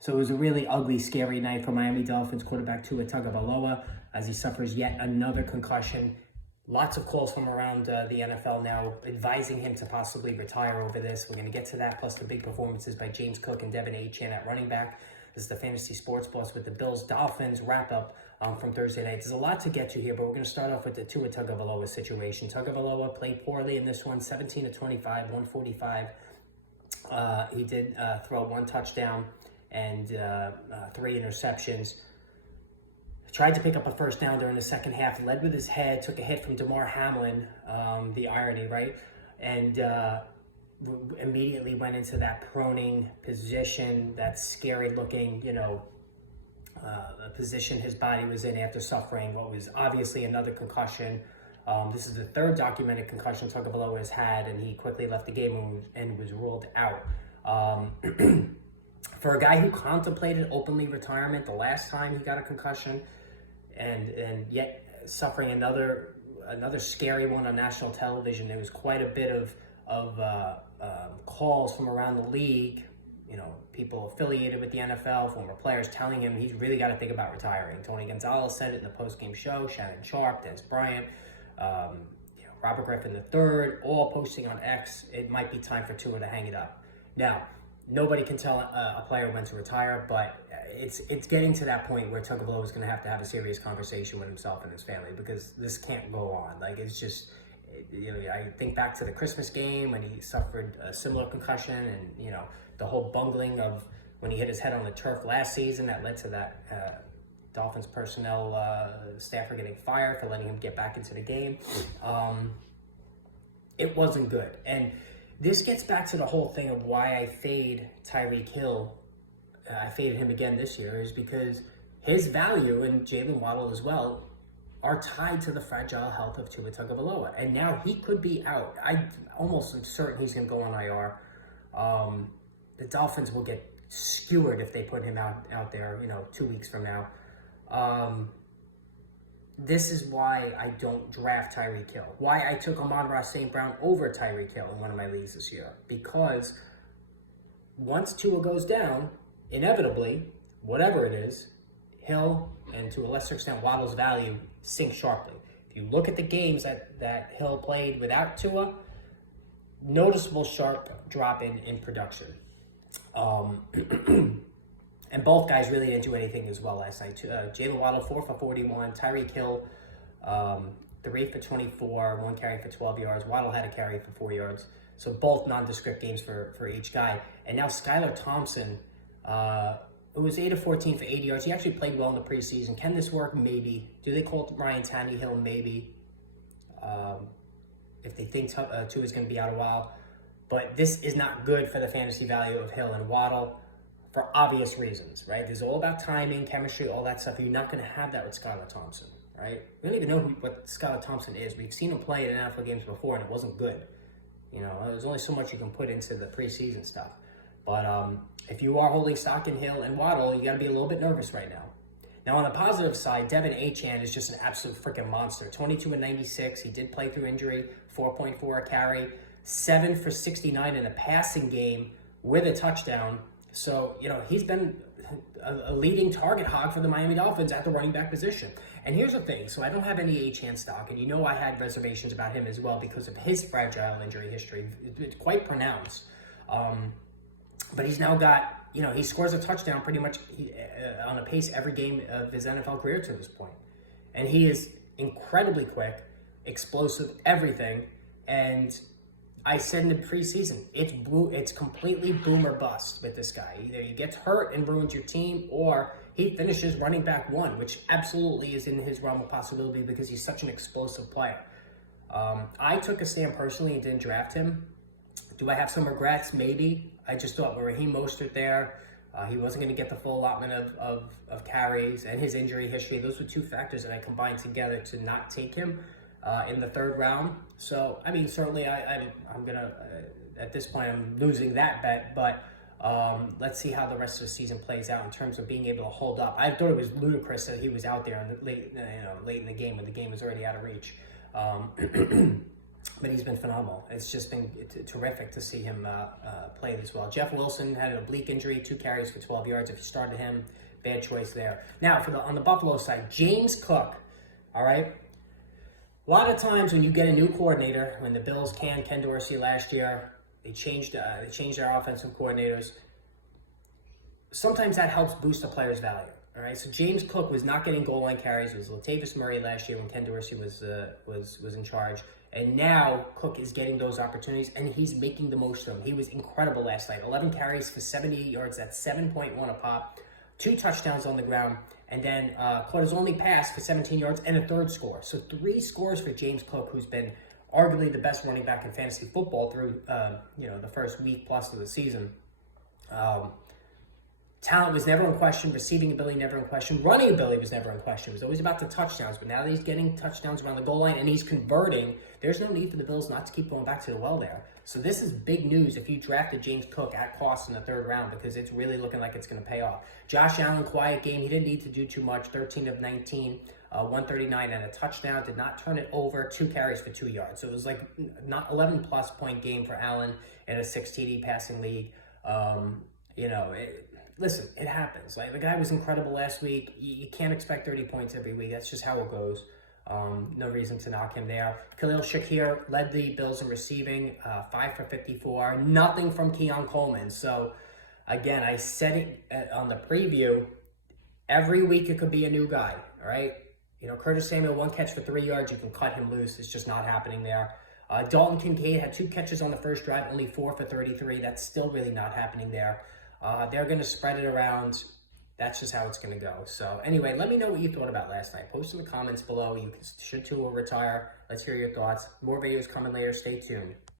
So it was a really ugly, scary night for Miami Dolphins quarterback Tua Tagovailoa as he suffers yet another concussion. Lots of calls from around the NFL now advising him to possibly retire over this. We're going to get to that, plus the big performances by James Cook and Devin Achane at running back. This is the Fantasy Sports Boss with the Bills-Dolphins wrap-up from Thursday night. There's a lot to get to here, but we're going to start off with the Tua Tagovailoa situation. Tagovailoa played poorly in this one, 17 to 25, 145. He did throw one touchdown and 3 interceptions. Tried to pick up a first down during the second half, led with his head, took a hit from Damar Hamlin, the irony, right? And immediately went into that proning position, that scary looking, position his body was in after suffering what was obviously another concussion. This is the third documented concussion Tagovailoa has had, and he quickly left the game and was ruled out. For a guy who contemplated openly retirement the last time he got a concussion, and yet suffering another scary one on national television, there was quite a bit of calls from around the league, people affiliated with the NFL, former players telling him he's really got to think about retiring. Tony Gonzalez said it in the post-game show, Shannon Sharp, Des Bryant, Robert Griffin III, all posting on X, it might be time for Tua to hang it up. Now, nobody can tell a player when to retire, but it's getting to that point where Tagovailoa is going to have a serious conversation with himself and his family, because this can't go on. Like, it's just, I think back to the Christmas game when he suffered a similar concussion, and the whole bungling of when he hit his head on the turf last season that led to that Dolphins personnel staffer getting fired for letting him get back into the game. It wasn't good, and this gets back to the whole thing of why I fade Tyreek Hill. I faded him again this year, is because his value, and Jalen Waddle as well, are tied to the fragile health of Tua Tagovailoa. And now he could be out. I almost am certain he's going to go on IR. The Dolphins will get skewered if they put him out there, 2 weeks from now. This is why I don't draft Tyreek Hill. Why I took Amon-Ra St. Brown over Tyreek Hill in one of my leagues this year. Because once Tua goes down, inevitably, whatever it is, Hill, and to a lesser extent Waddle's value, sink sharply. If you look at the games that Hill played without Tua, noticeable sharp drop in production. And both guys really didn't do anything as well last night. Jalen Waddle, 4 for 41. Tyreek Hill, 3 for 24, 1 carry for 12 yards. Waddle had a carry for 4 yards. So both nondescript games for each guy. And now Skylar Thompson, it was 8 of 14 for 80 yards. He actually played well in the preseason. Can this work? Maybe. Do they call Ryan Tannehill? Maybe. If they think Tua is going to be out a while. But this is not good for the fantasy value of Hill and Waddle, for obvious reasons, right? There's all about timing, chemistry, all that stuff. You're not going to have that with Skylar Thompson, right? We don't even know what Skylar Thompson is. We've seen him play in NFL games before, and it wasn't good. There's only so much you can put into the preseason stuff. But if you are holding stock in Hill and Waddle, you got to be a little bit nervous right now. Now, on the positive side, Devin Achane is just an absolute freaking monster. 22 and 96. He did play through injury, 4.4 a carry, 7 for 69 in a passing game with a touchdown. So, he's been a leading target hog for the Miami Dolphins at the running back position. And here's the thing. So I don't have any Achane stock, and I had reservations about him as well because of his fragile injury history. It's quite pronounced. But he's now got, he scores a touchdown pretty much on a pace every game of his NFL career to this point. And he is incredibly quick, explosive, everything. And I said in the preseason, it's completely boom or bust with this guy. Either he gets hurt and ruins your team, or he finishes running back 1, which absolutely is in his realm of possibility because he's such an explosive player. I took a stand personally and didn't draft him. Do I have some regrets? Maybe. I just thought with Raheem Mostert there, he wasn't going to get the full allotment of carries, and his injury history. Those were 2 factors that I combined together to not take him in the 3rd round. So, certainly I'm going to, at this point, I'm losing that bet, but let's see how the rest of the season plays out in terms of being able to hold up. I thought it was ludicrous that he was out there late in the game when the game was already out of reach. but he's been phenomenal. It's just been terrific to see him play this well. Jeff Wilson had an oblique injury, 2 carries for 12 yards. If you started him, bad choice there. Now, on the Buffalo side, James Cook, all right? A lot of times when you get a new coordinator, when the Bills Ken Dorsey last year, they changed their offensive coordinators. Sometimes that helps boost a player's value. All right, so James Cook was not getting goal line carries. It was Latavius Murray last year when Ken Dorsey was in charge, and now Cook is getting those opportunities, and he's making the most of them. He was incredible last night. 11 carries for 78 yards. That's 7.1 a pop. 2 touchdowns on the ground, and then caught his only pass for 17 yards and a 3rd score. So 3 scores for James Cook, who's been arguably the best running back in fantasy football through the first week plus of the season. Talent was never in question. Receiving ability never in question. Running ability was never in question. It was always about the touchdowns. But now that he's getting touchdowns around the goal line and he's converting, there's no need for the Bills not to keep going back to the well there. So this is big news if you drafted James Cook at cost in the 3rd round, because it's really looking like it's going to pay off. Josh Allen, quiet game. He didn't need to do too much. 13 of 19, 139 and a touchdown. Did not turn it over. 2 carries for 2 yards. So it was like not 11-plus point game for Allen in a 6 TD passing league. Listen, it happens. Like, the guy was incredible last week. You can't expect 30 points every week. That's just how it goes. No reason to knock him there. Khalil Shakir led the Bills in receiving, 5 for 54. Nothing from Keon Coleman. So, again, I said it on the preview. Every week it could be a new guy, all right? Curtis Samuel, 1 catch for 3 yards. You can cut him loose. It's just not happening there. Dalton Kincaid had 2 catches on the first drive, only 4 for 33. That's still really not happening there. They're going to spread it around. That's just how it's going to go. So anyway, let me know what you thought about last night. Post in the comments below. Should Tua retire? Let's hear your thoughts. More videos coming later. Stay tuned.